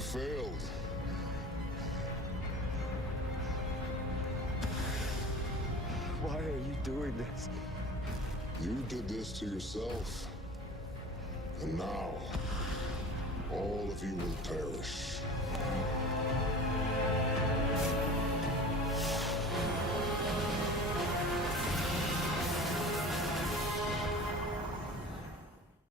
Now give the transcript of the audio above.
failed. Why are you doing this? You did this to yourself. And now, all of you will perish.